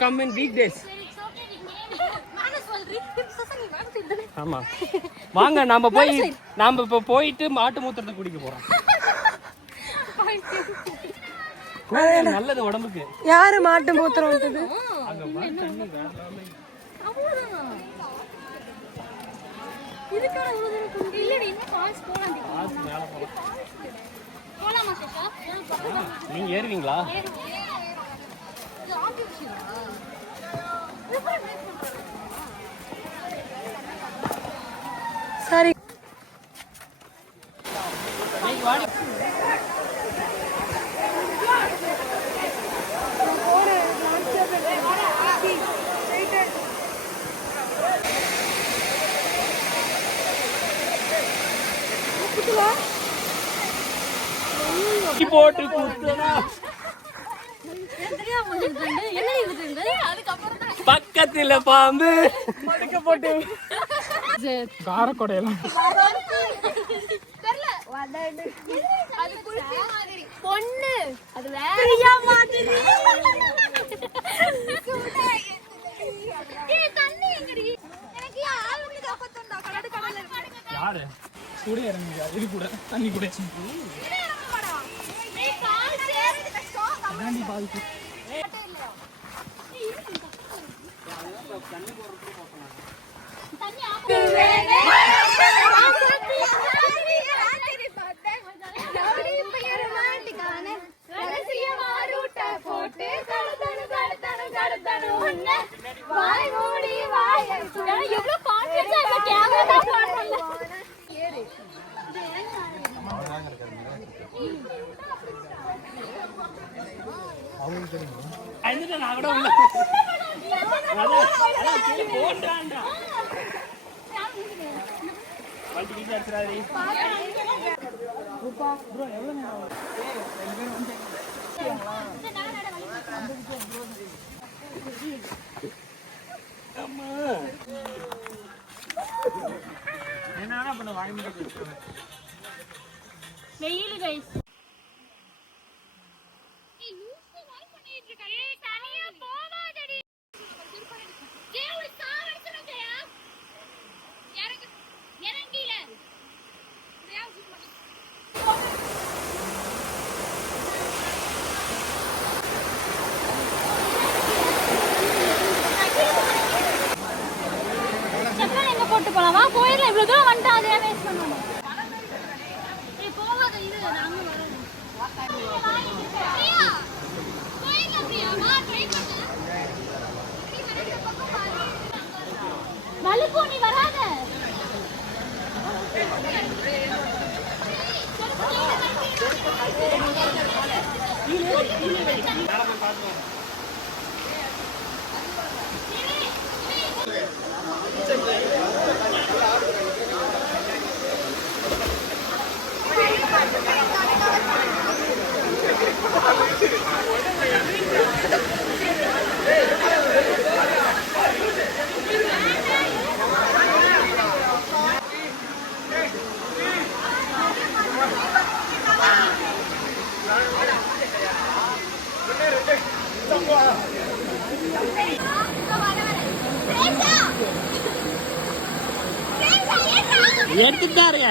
come in weekdays. ஆமா வாங்க நாம இப்ப போயிட்டு மாட்டு மூத்திரத்தை குடிக்க போறோம். நல்லது உடம்புக்கு. யாரு மாட்டு மூத்திரம் வந்தது? நீங்க ஏறுவீங்களா? சரி போட்டு குத்துனா பக்கத்துல பாம்பு போட்டு காரக்கொடையெல்லாம் பொண்ணு அது வேற யாரு கூட இறங்குங்க இது கூட தண்ணி கூட என்ன பண்ண வாங்கி வெயில் கைஸ் போட்டு போலாமா போயிடலாம் இவ்வளவு தூரம் வந்துட்டு அதே வேஸ்ட் பண்ணுவோம் போகாத இது நாங்க வலுப்போ நீ வராத எடுத்துட்டாருங்க